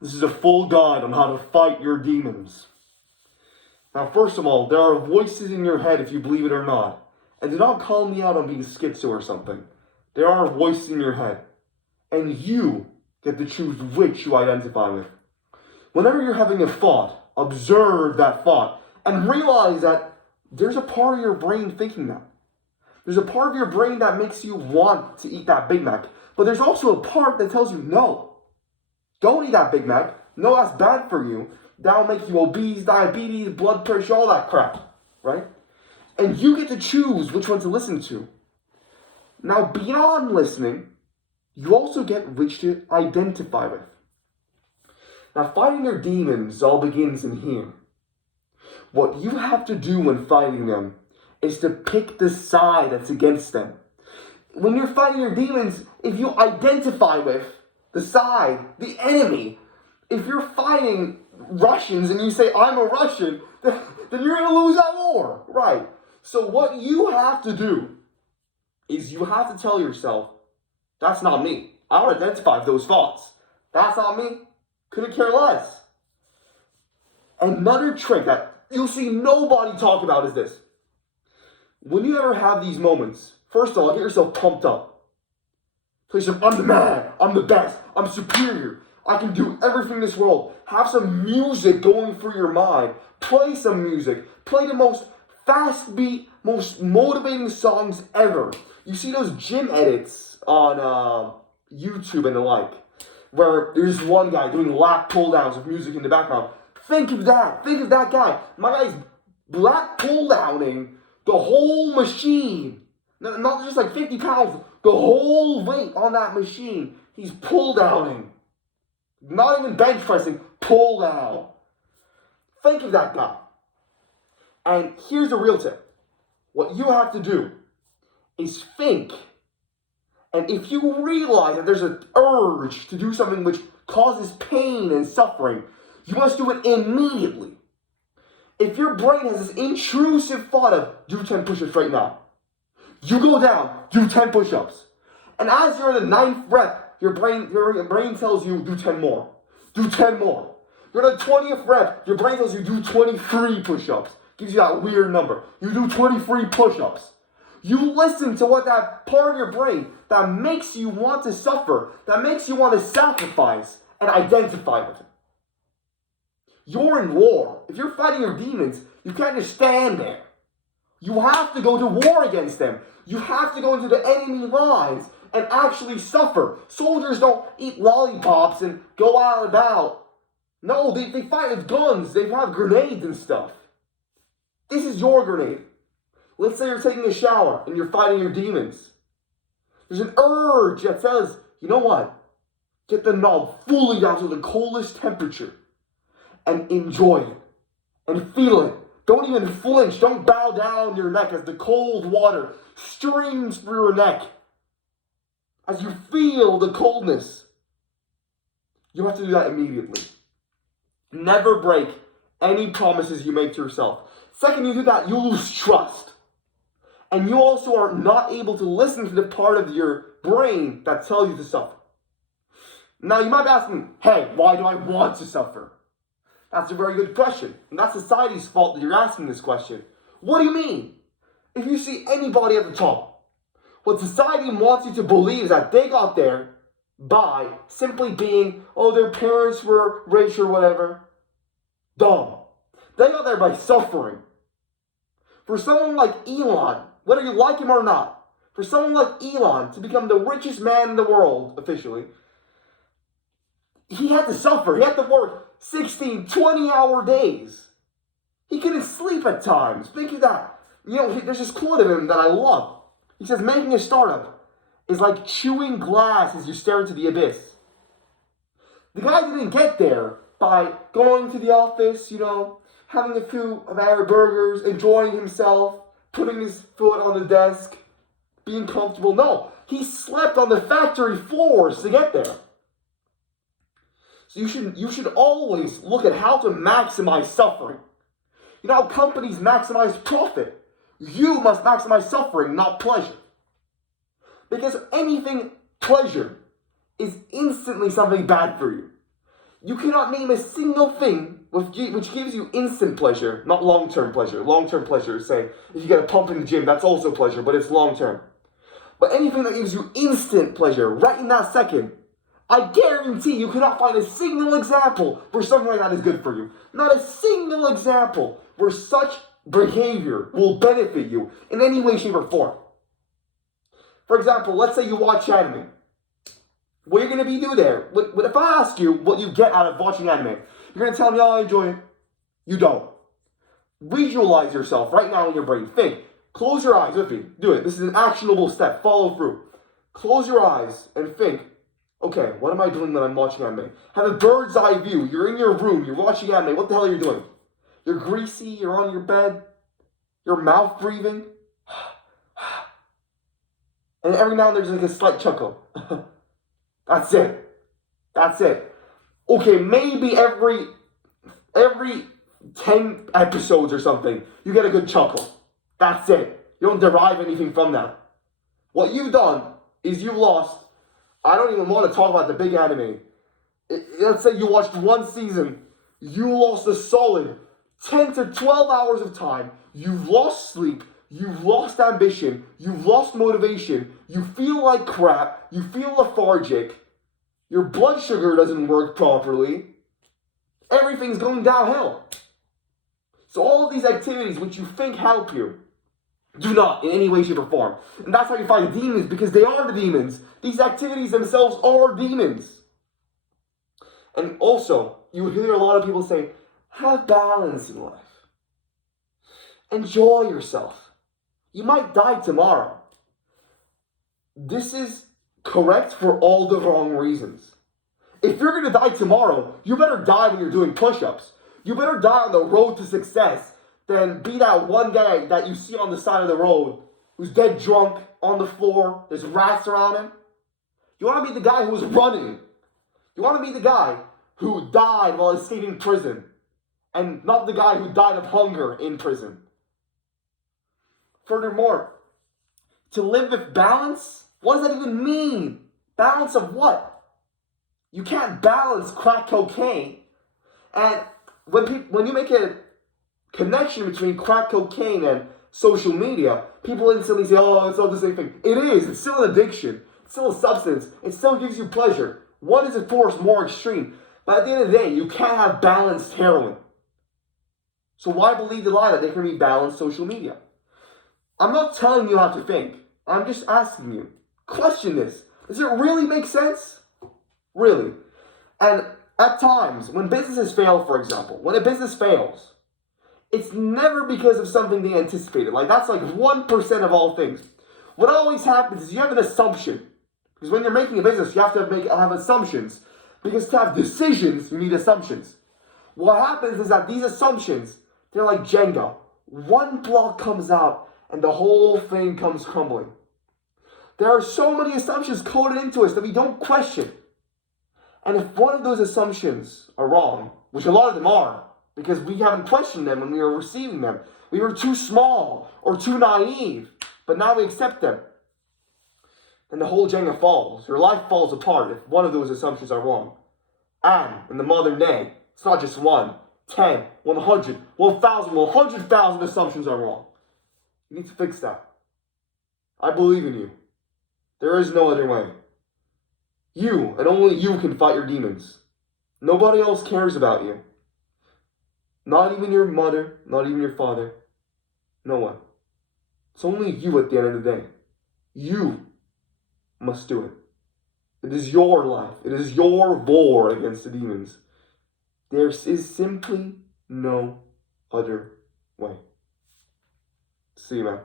This is a full guide on how to fight your demons. Now, first of all, there are voices in your head if you believe it or not. And do not call me out on being schizo or something. There are voices in your head. And you get to choose which you identify with. Whenever you're having a thought, observe that thought and realize that there's a part of your brain thinking that. There's a part of your brain that makes you want to eat that Big Mac. But there's also a part that tells you, no, don't eat that Big Mac. No, that's bad for you. That'll make you obese, diabetes, blood pressure, all that crap, right? And you get to choose which one to listen to. Now, beyond listening, you also get which to identify with. Now, fighting your demons all begins in here. What you have to do when fighting them is to pick the side that's against them. When you're fighting your demons, if you identify with the side, the enemy, if you're fighting Russians and you say, I'm a Russian, then you're going to lose that war, right? So what you have to do is you have to tell yourself, that's not me. I don't identify with those thoughts. That's not me. Couldn't care less. Another trick that you'll see nobody talk about is this. When you ever have these moments, first of all, get yourself pumped up. Tell yourself, I'm the man, I'm the best, I'm superior, I can do everything in this world. Have some music going through your mind. Play some music. Play the most fast beat, most motivating songs ever. You see those gym edits on YouTube and the like, where there's one guy doing lap pull downs with music in the background. Think of that. Think of that guy. My guy's lap pull downing the whole machine. Not just like 50 pounds, the whole weight on that machine. He's pull downing. Not even bench pressing, pull down. Think of that guy. And here's the real tip. What you have to do is think. And if you realize that there's an urge to do something which causes pain and suffering, you must do it immediately. If your brain has this intrusive thought of, do 10 push-ups right now. You go down, do 10 push-ups. And as you're in the 9th rep, your brain tells you, do 10 more. Do 10 more. You're in the 20th rep, your brain tells you, do 23 push-ups. Gives you that weird number. You do 23 push-ups. You listen to what that part of your brain that makes you want to suffer, that makes you want to sacrifice, and identify with it. You're in war. If you're fighting your demons, you can't just stand there. You have to go to war against them. You have to go into the enemy lines and actually suffer. Soldiers don't eat lollipops and go out and about. No, they fight with guns. They have grenades and stuff. This is your grenade. Let's say you're taking a shower and you're fighting your demons. There's an urge that says, you know what? Get the knob fully down to the coldest temperature and enjoy it and feel it. Don't even flinch. Don't bow down your neck as the cold water streams through your neck. As you feel the coldness, you have to do that immediately. Never break any promises you make to yourself. Second, you do that, you lose trust. And you also are not able to listen to the part of your brain that tells you to suffer. Now, you might be asking, hey, why do I want to suffer? That's a very good question. And that's society's fault that you're asking this question. What do you mean? If you see anybody at the top, what society wants you to believe is that they got there by simply being, oh, their parents were rich or whatever. Dumb. They got there by suffering. For someone like Elon, whether you like him or not, for someone like Elon to become the richest man in the world, officially, he had to suffer. He had to work 16, 20-hour days. He couldn't sleep at times. Think of that. You know, there's this quote of him that I love. He says, making a startup is like chewing glass as you stare into the abyss. The guy didn't get there by going to the office, you know, having a few of our burgers, enjoying himself, putting his foot on the desk, being comfortable. No, he slept on the factory floors to get there. So you should always look at how to maximize suffering. You know how companies maximize profit? You must maximize suffering, not pleasure. Because anything pleasure is instantly something bad for you. You cannot name a single thing which gives you instant pleasure, not long-term pleasure. Long-term pleasure is, say, if you get a pump in the gym, that's also pleasure, but it's long-term. But anything that gives you instant pleasure, right in that second, I guarantee you cannot find a single example where something like that is good for you. Not a single example where such behavior will benefit you in any way, shape, or form. For example, let's say you watch anime. What are you going to be doing there? If I ask you what you get out of watching anime, you're going to tell me, oh, I enjoy it. You don't. Visualize yourself right now in your brain. Think. Close your eyes with me. Do it. This is an actionable step. Follow through. Close your eyes and think, okay, what am I doing when I'm watching anime? Have a bird's eye view. You're in your room. You're watching anime. What the hell are you doing? You're greasy. You're on your bed. Your mouth breathing. And every now and then there's like a slight chuckle. That's it. That's it. Okay, maybe every 10 episodes or something, you get a good chuckle. That's it. You don't derive anything from that. What you've done is you've lost, I don't even want to talk about the big anime. Let's say you watched one season, you lost a solid 10 to 12 hours of time. You've lost sleep. You've lost ambition. You've lost motivation. You feel like crap. You feel lethargic. Your blood sugar doesn't work properly. Everything's going downhill. So all of these activities which you think help you do not in any way, shape, or form. And that's how you fight the demons, because they are the demons. These activities themselves are demons. And also, you hear a lot of people say, have balance in life. Enjoy yourself. You might die tomorrow. This is correct for all the wrong reasons. If you're going to die tomorrow, you better die when you're doing push-ups. You better die on the road to success than be that one guy that you see on the side of the road who's dead drunk on the floor. There's rats around him. You want to be the guy who's running. You want to be the guy who died while escaping prison and not the guy who died of hunger in prison. Furthermore, to live with balance, what does that even mean? Balance of what? You can't balance crack cocaine. And when you make a connection between crack cocaine and social media, people instantly say, oh, it's all the same thing. It is. It's still an addiction. It's still a substance. It still gives you pleasure. One is, of course, more extreme. But at the end of the day, you can't have balanced heroin. So why believe the lie that there can be balanced social media? I'm not telling you how to think. I'm just asking you. Question this. Does it really make sense? Really. And at times, when businesses fail, for example, when a business fails, it's never because of something they anticipated. Like, that's like 1% of all things. What always happens is you have an assumption. Because when you're making a business, you have to have assumptions. Because to have decisions, you need assumptions. What happens is that these assumptions, they're like Jenga. One block comes out, and the whole thing comes crumbling. There are so many assumptions coded into us that we don't question. And if one of those assumptions are wrong, which a lot of them are, because we haven't questioned them when we were receiving them, we were too small or too naive, but now we accept them, then the whole Jenga falls. Your life falls apart if one of those assumptions are wrong. And in the modern day, it's not just 1, 10, 100, 1,000, 100,000 assumptions are wrong. You need to fix that. I believe in you. There is no other way. You, and only you, can fight your demons. Nobody else cares about you. Not even your mother, not even your father. No one. It's only you at the end of the day. You must do it. It is your life. It is your war against the demons. There is simply no other way. See you, man.